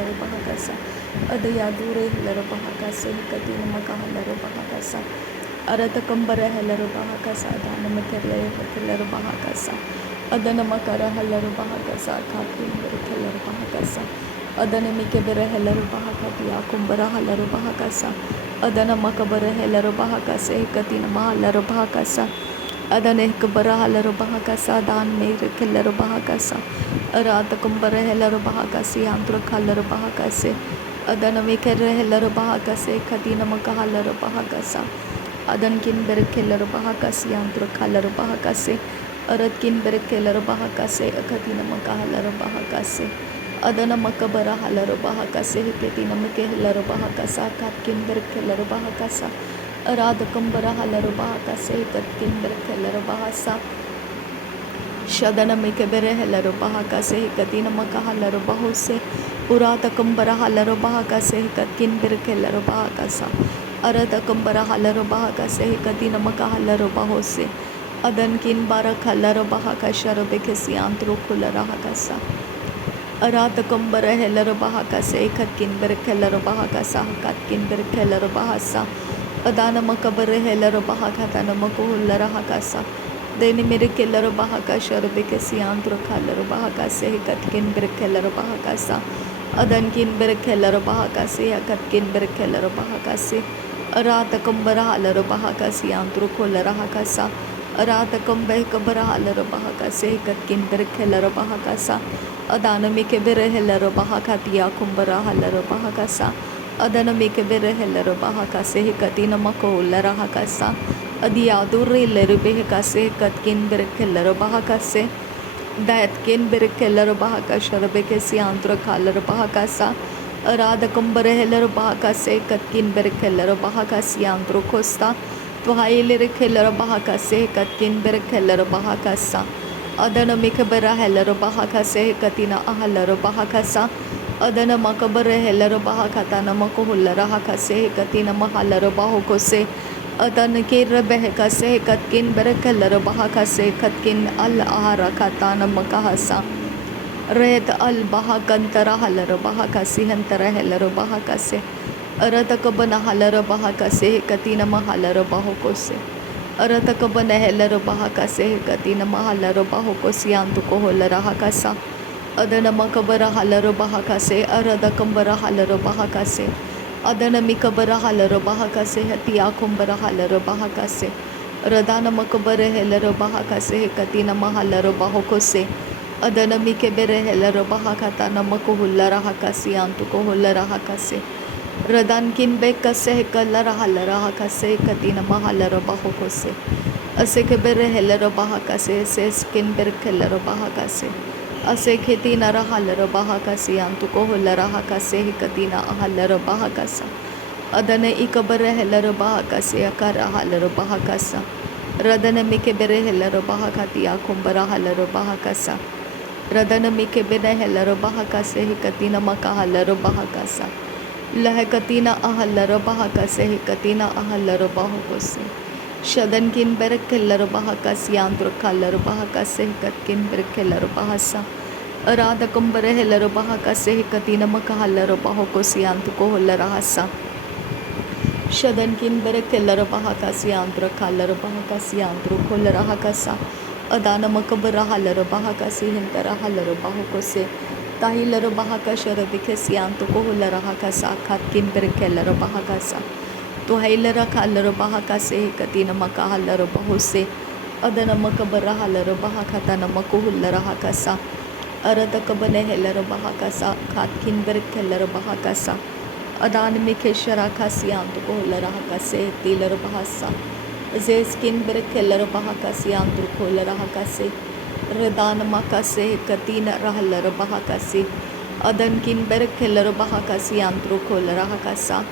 hello bahakasa. Adaya dure hello bahakase katina makahalo bahakasa. Arata kambara hello bahakasa dana makere hello bahakasa. Adana makara hello bahakasa katin hello bahakasa. Adana mikebere hello bahakati akumbara hello bahakasa. Adana makabara hello bahakase katina mahalo bahakasa. Adane kubara hello bahakasa dan mere hello bahakasa. Arata kumbara hello bahakasi antro hello bahakase. Adana mikere hello bahakase katina makahalo bahakasa. Adan kin berkelero bahakasi antro kalero bahakase. Arat kin berkelero bahakase akatina makahalero bahakase. Adana makabara halero bahakase hiketina makehalero bahakasa kat kin berkelero bahakasa. Arada kumbara halero bahakase kat kin berkelero bahasa. Shadana mikebere helero bahakase hikatina makahalero bahose. Urata kumbara halero bahakase kat kin berkelero bahakasa. Arada kumbara halaro bahakase hikatina makahalaro bahose. Adan kin barak halaro bahakasharo bekesi antro kulara hakasa. Arata kumbara helaro bahakase hikatkin berkelaro bahakasa hakatkin berkelaro bahasa. Adana makabare helaro bahakatana makuhulara hakasa. Deni mere kelaro bahakasharo bekesi antro kalaro bahakase hikatkin berkelaro bahakasa. Adan kin berkelaro bahakase hakatkin berkelaro bahakase. Arata kumbara halaro bahakasi antro kolara hakasa. Arata kumbe kabara halaro bahakase katkin berkelaro bahakasa. Adana mikebere helaro bahakatiya kumbara halaro bahakasa. Adana mikebere helaro bahakase katina makolara hakasa. Adiya durre lero behakase katkin berkelaro bahakase. Datkin berkelaro bahakashara bekesi antro kalaro bahakasa. Arada kumbara helaro bahakase katkin berkelaro bahakasi antro costa. Tuhailere kelaro bahakase katkin berkelaro bahakasa. Adana mikabara helaro bahakase katina ahalaro bahakasa. Adana makabara helaro bahakatana makuhulara hakase katina mahalaro bahokose. Adana kera behekase katkin berkelaro bahakase katkin al ahara katana makahasa. Red al bahakantara halaro bahakasi hantara helaro bahakase. Aratakabana halaro bahakase katina mahalaro bahokose. Aratakabana helaro bahakase katina mahalaro bahokosi antuko holara hakasa. Adana makabara halaro bahakase aradakambara halaro bahakase. Adana mikabara halaro bahakase hatia kumbara halaro bahakase. Radana makabara helaro bahakase katina mahalaro bahokose. Adana mikebere helaro bahakatana makuhulara hakasi antuko holara hakase. Radan kin bekase kalara halara hakase katina mahalara bahokose. Ase kebere helaro bahakase ses kin berkelaro bahakase. Ase ketina rahalaro bahakasi antuko holara hakase katina ahalaro bahakasa. Adana ikabere helaro bahakase akara halaro bahakasa. Radana mikebere helaro bahakati akumbara halaro bahakasa. Radana mikebere helaro bahakase katina makahalaro bahakasa. Lahakatina ahalaro bahakase hikatina ahalaro bahakose. Shadan kin berkelaro bahakasi antro kalaro bahakase hikatkin berkelaro bahasa. Arada kumbare helaro bahakase hikatina makahalaro bahakosi antuko holara hasa. Shadan kin berkelaro bahakasi antro kalaro bahakasi antro kolara hakasa. Adana makabara halaro bahakasi hintara halaro bahakose. Tahilaro bahakashara bikesi antuko holara hakasa katkin berkelaro bahakasa. Tuhailara kalaro bahakase katina makahalaro bahose. Adana makabara halaro bahakatana makuhulara hakasa. Arada kabane helaro bahakasa katkin berkelaro bahakasa. Adana mikeshara kasi antuko holara hakase tilaro bahasa. Zeskin berkelaro bahakasi antuko holara hakase. Redana makase katina rahalara bahakasi. Adan kin berkelaro bahakasi antro kolara hakasa.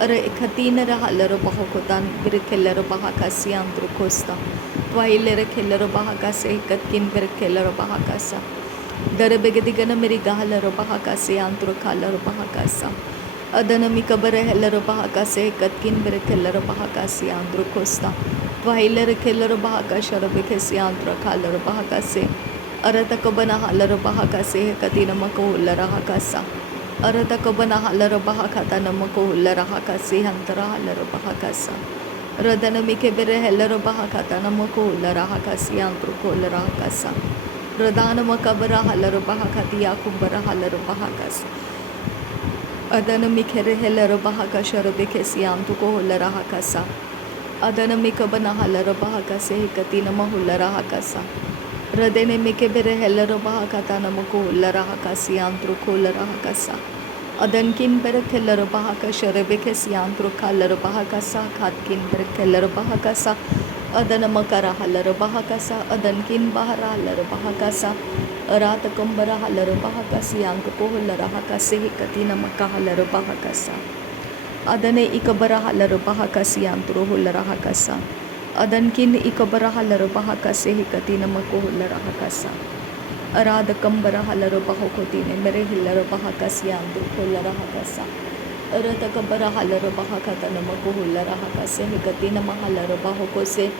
Are katina rahalara bahakotan berkelaro bahakasi antro costa. Twailere kelaro bahakase katkin berkelaro bahakasa. Dare begedigana meri gahalaro bahakasi antro kalaro bahakasa. Adana mikabare helaro bahakase katkin berkelaro bahakasi antro costa. Vailere kelaro bahakashara bekesi antro kalaro bahakase. Arataka bana halaro bahakase katina makohulara hakasa. Arada kabana halaro bahakata namako larahakasi hantara halaro bahakasa. Radana mike bere helaro bahakata namako larahakasi antruko larahakasa. Radana makabara halaro bahakati yakumbara halaro bahakas. Adana mikere helaro bahakashara bekesi antuko larahakasa. Adana mikabana halaro bahakase hikati namahu larahakasa. Radene mike bere helaro bahakata namako larahakasi antruko larahakasa. Adankin bere kelaro bahakasha rebekesi antru kalaro bahakasa khatkin bere kelaro bahakasa. Adana makara halaro bahakasa adankin bahara halaro bahakasa. Arata kumbara halaro bahakasi antruko larahakase hikati namaka halaro bahakasa. Adane ikabara halaro bahakasi antru larahakasa. Adankin ikabara halaro bahakase hikati namako larahakasa. Arada kambara halaro bahokotine mere hilaro bahakasi andu kolara hakasa. Arata kambara halaro bahakata namako hulara hakase hikati namahalaro bahokose.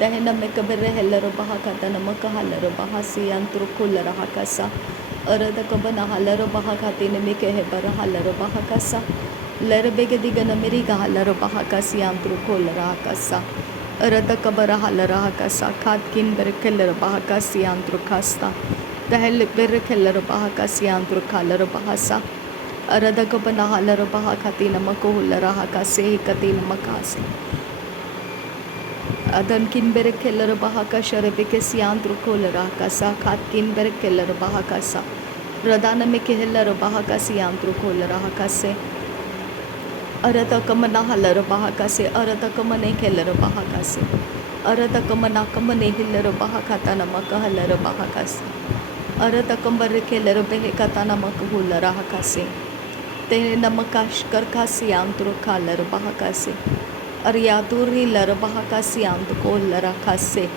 Tahena mekabere hilaro bahakata namaka halaro bahasi antru kolara hakasa. Arada kabana halaro bahakatine meke hebara halaro bahakasa. Lerbege digana meriga halaro bahakasi antru kolara hakasa. Arada kabara halara hakasa khatkin berkeller bahakasi antru kasta. Dahil berkeller bahakasi antru kalar bahasa. Arada kabana halara bahakati namako hulara hakase hikati namakase. Adankin berkeller bahakasha rebekesi antru kolara hakasa khatkin berkeller bahakasa. Radana mekeheller bahakasi antru kolara hakase. Arata kamana halar bahakase arata kamane keller bahakase. Arata kamana kamane hiller bahakata namaka halar bahakase. Arata kambare keller behekata namaka hulara hakase. Te namakash karkasi antru kalar bahakase. Ariaturi lar bahakasi antko lara kase.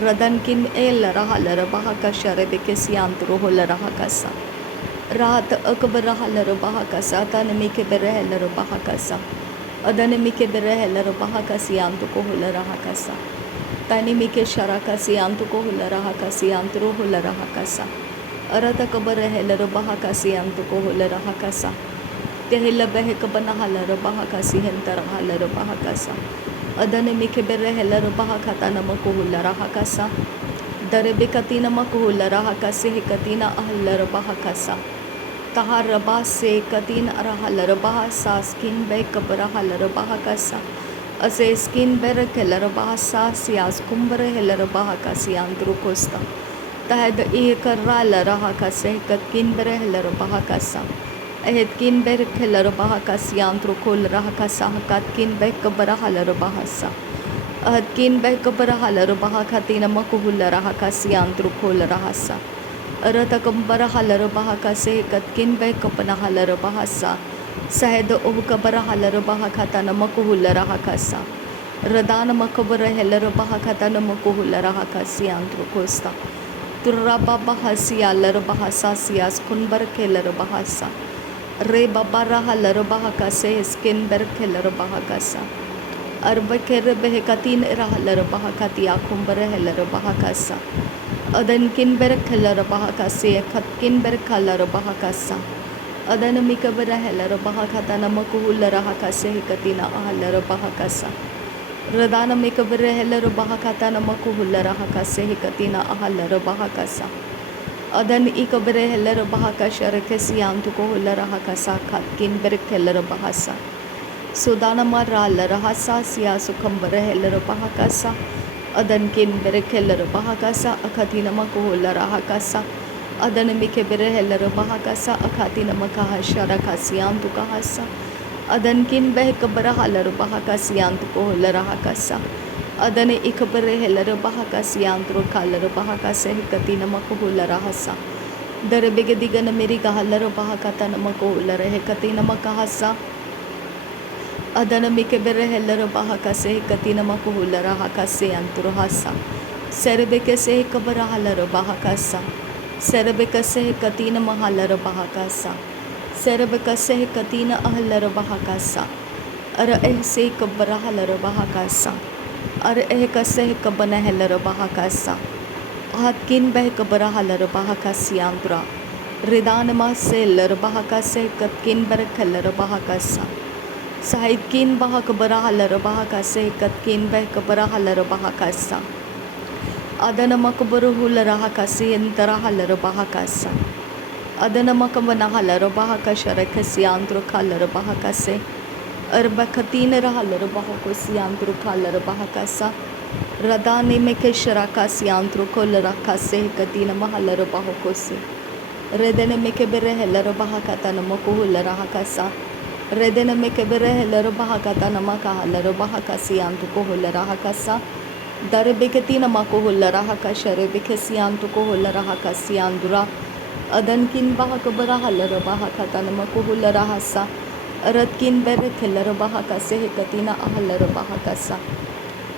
Radankin lara halar bahakasha rebekesi antru holara hakasa. Rahat akbara halar bahakasa tanamike bere halar bahakasa. Adanamike bere halar bahakasi antko holara hakasa. Tanimike sharakasi antko holara hakasi antru holara hakasa. Arata kabara halar bahakasi antko holara hakasa. Tehila behekabana halar bahakasi hentara halar bahakasa. Adanamike bere halar bahakata namako holara hakasa. Darebekati namako holara hakase hikatina ahalar bahakasa. Tahar rabah se katin arahalar bahasa skin be kabara halar bahakasa. Ase skin ber kelar bahasa sias kumbare helar bahakasi antru kosta. Tahad e karra lara hakase katkin ber helar bahakasa. Ahetkin ber kelar bahakasi antru kol rahakasa katkin be kabara halar bahasa. Ahetkin be kabara halar bahakati namako hular hakasi antru kol rahasa. Arata kambara halar bahakase katkin be kapana halar bahasa. Sahed obkabara halar bahakata namako hulara hakasa. Radana makabara helar bahakata namako hulara hakasi antru kosta. Turraba bahasi alar bahasa sias kunbar kelar bahasa. Re babara halar bahakase skin ber kelar bahakasa. Arbakere behekatin rahalar bahakati akumbara helar bahakasa. Adankin ber kelar bahakase katkin ber kalar bahakasa. Adanamika bera helar bahakata namako hulara hakase hikatina ahalar bahakasa. Radanamika bera helar bahakata namako hulara hakase hikatina ahalar bahakasa. Adan ikabere helar bahakasha rekesi antuko hulara hakasa katkin ber kelar bahasa. Sudana marra larahasa siya sukambere helar bahakasa. Adankin ber kelar bahakasa akatina mako hulara hakasa. Adanamike bere helar bahakasa akatina makaha sharakasiyantu kahasa. Adankin beh kabara halar bahakasiyantu ko hulara hakasa. Adane ikabere helar bahakasiyantu kalar bahakasa hikatina mako hulara hasa. Darebege digana meri kahalar bahakata namako hulara hikatina makahasa. Adanamike bere helar bahakase hikatina mako hulara hakase antru hasa. Serebeke se kabara halar bahakasa. Serebekase katina mahalar bahakasa. Serebekase katina ahalar bahakasa. Ara ehse kabara halar bahakasa. Ara ehkase kabana halar bahakasa. Hatkin beh kabara halar bahakasi andra. Ridanama seller bahakase katkin berekeller bahakasa. Sahitkin bahakabarahaller bahakase katkin behkabarahaller bahakasa. Adanamakaburu rahakasi entarahaller bahakasa. Adanamakabanahal bahakasharakasi andrukalar bahakase. Arbakatin rahalar bahakosi andrukalar bahakasa. Radani mekesharakasi andrukolar katina mahalar bahakosi. Redene mekeberehelar bahakatana makuhular hakasa. Redene mekeberehelar bahakatana makahalar bahakasi andrukohular hakasa. Darebekatina makuhular hakashare bekasi andrukohular hakasi andura. Adankin bahakabarahalar bahakatana makuhular hasa. Aratkin berekelar bahakase katina ahalar bahakasa.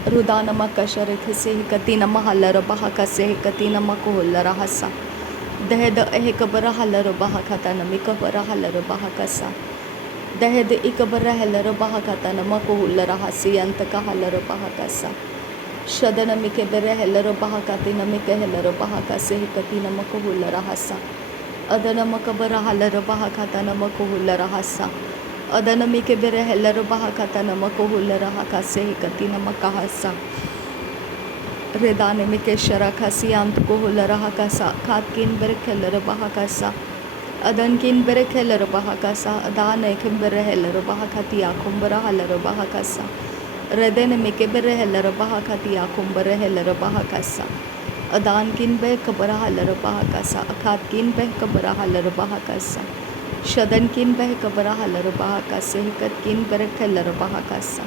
Rudana makasharekase katina mahalar bahakase katina makuhular hasa. Dehed ehekabarahalar bahakatana mikabarahalar bahakasa. Dehed ikabarahalar bahakatana makuhular hasi antakahalar bahakasa. Shadana mikeberehelar bahakatina mikehelar bahakase katina makuhular hasa. Adana makabarahalar bahakatana makuhular hasa. Adana mikeberehelar bahakatana makuhular hakase katina makahasa. Redane mikesharakasi antukuhular hakasa. Katkin berekelar bahakasa. Adankin berekelar bahakasa. Adane kimberehelar bahakatia kumbarahalar bahakasa. Redene mikeberehelar bahakatia kumbarehelar bahakasa. Adankin behkabarahalar bahakasa. Akatkin behkabarahalar bahakasa. Shadankin behkabarahalar bahakasa. Hikatkin berekelar bahakasa.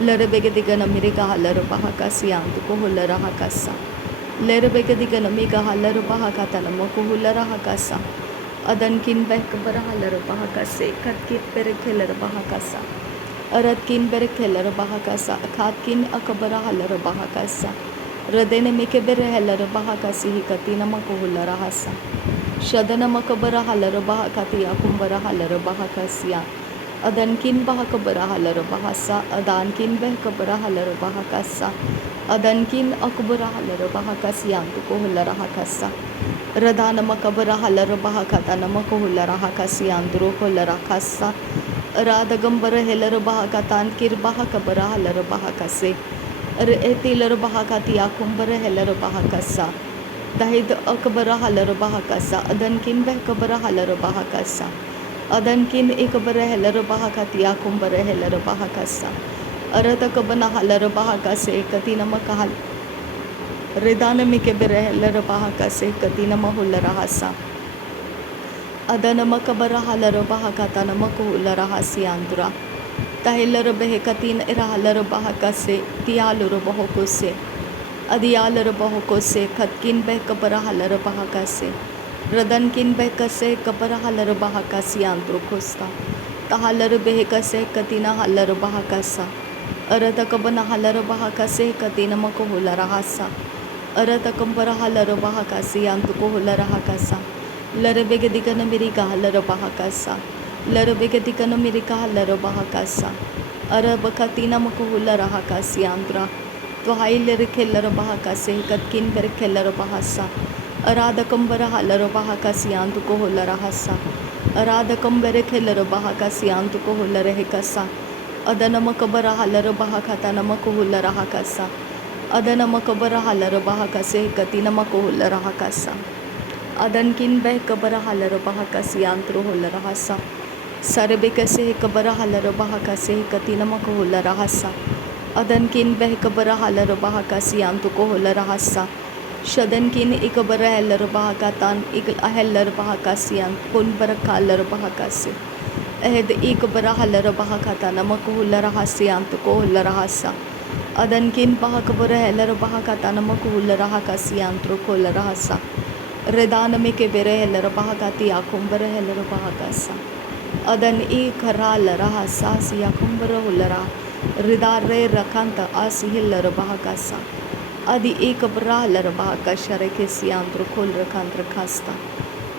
Lerebegadigana mirikahalar bahakasi antukuhular hakasa. Lerebegadigana migahalar bahakatana makuhular hakasa. Adankin behkabarahalar bahakase. Katkin berekelar bahakasa. Aratkin berekelar bahakasa. Akatkin akabarahalar bahakasa. Radene mikeberehelar bahakasi hikatina makuhular hasa. Shadana makabarahalar bahakati akumbarahalar bahakasiya. Adankin bahakabarahalar bahasa. Adankin behkabarahalar bahakasa. Adankin akbarahalar bahakasiya antukuhular hakasa. Radana makabarahalar bahakatana makuhular hakasiya andrukuhular hakasa. Radagambarahelar bahakatan kir bahakabarahalar bahakase. Etilar bahakati akumbarahelar bahakasa. Dahid akbarahalar bahakasa. Adankin behkabarahalar bahakasa. Adankin ikbarahelar bahakati akumbarahelar bahakasa. Aratakabanahalar bahakase katina makahal. Redana mikeberehelar bahakase katina mahular hasa. Adana makabarahalar bahakatana makuhular hasi andra. Tahilar behekatin irahalar bahakase. Tialur bahokose. Adiyalar bahokose. Katkin behkabarahalar bahakase. Radankin behkase kabarahalar bahakasi andrukosta. Tahalar behekase katina halar bahakasa. Aratakabanahalar bahakase katina makuhular hasa. Aratakambarahalar bahakasi antukuhular hakasa. Larebegadigana mirikahalar bahakasa. Larebegadigana mirikahalar bahakasa. Arabakatina makuhular hakasi andra. Twahailer keller bahakase katkin berekeller bahasa. Aradakambarahalar bahakasi antukuhular hasa. Aradakambere bahakasi antukuhular hekasa. Adanamakabarahalar bahakatana makuhular hakasa. Adanamakabarahalar bahakase katina makuhular hakasa. Adankin behkabarahalar bahakasi antruhular hasa. Sarebekase kabarahalar bahakase katina makuhular hasa. Adankin behkabarahalar bahakasi antukuhular hasa. Shadankin ikabarahalar bahakatan ahelar bahakasiyan kunbarakalar bahakasi. Ahed ikabarahalar bahakatana makuhular hasiyan tukuhular hasa. Adankin bahakabarahalar bahakatana makuhular hakasiyan tukuhular hasa. Redana mikeberehelar bahakati akumbarahalar bahakasa. Adan ikaralar hasa siya kumbarahulara. Ridare rakanta asihillar bahakasa. Adi ikabarahalar bahakasharekesi andrukul rakandra kasta.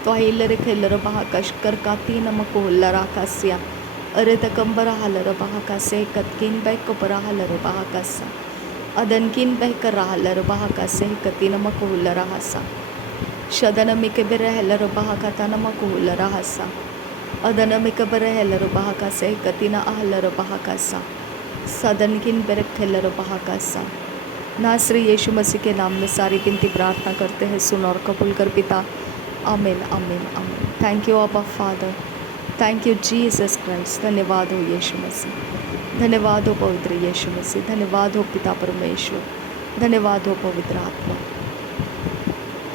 Twahilere keller bahakashkar katina makuhular hakasya. Aretakambarahalar bahakase katkin behkabarahalar bahakasa. Adankin behkarahalar bahakase katina makuhular hasa. शदनमिकबिरहलर bahakatanamakuhularahasa. Adanamikabarahellero bahakasa katina ahellero bahakasa. सदनकिन बेरखेलरो bahakasa. नासरी यीशु मसीह के नाम में सारी विनती प्रार्थना करते हैं, सुन और कबूल कर पिता। आमीन आमीन आमीन। थैंक यू आबा father, thank you Jesus Christ. धन्यवाद हो यीशु मसीह, धन्यवाद हो पवित्र यीशु मसीह, धन्यवाद हो पिता परमेश्वर, धन्यवाद हो पवित्र आत्मा।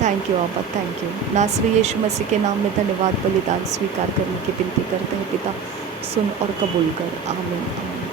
थैंक यू आबा, थैंक यू। नासरी यीशु मसीह के नाम में धन्यवाद बलिदान स्वीकार करने की विनती करते हैं पिता, सुन और कबूल कर। आमीन आमीन।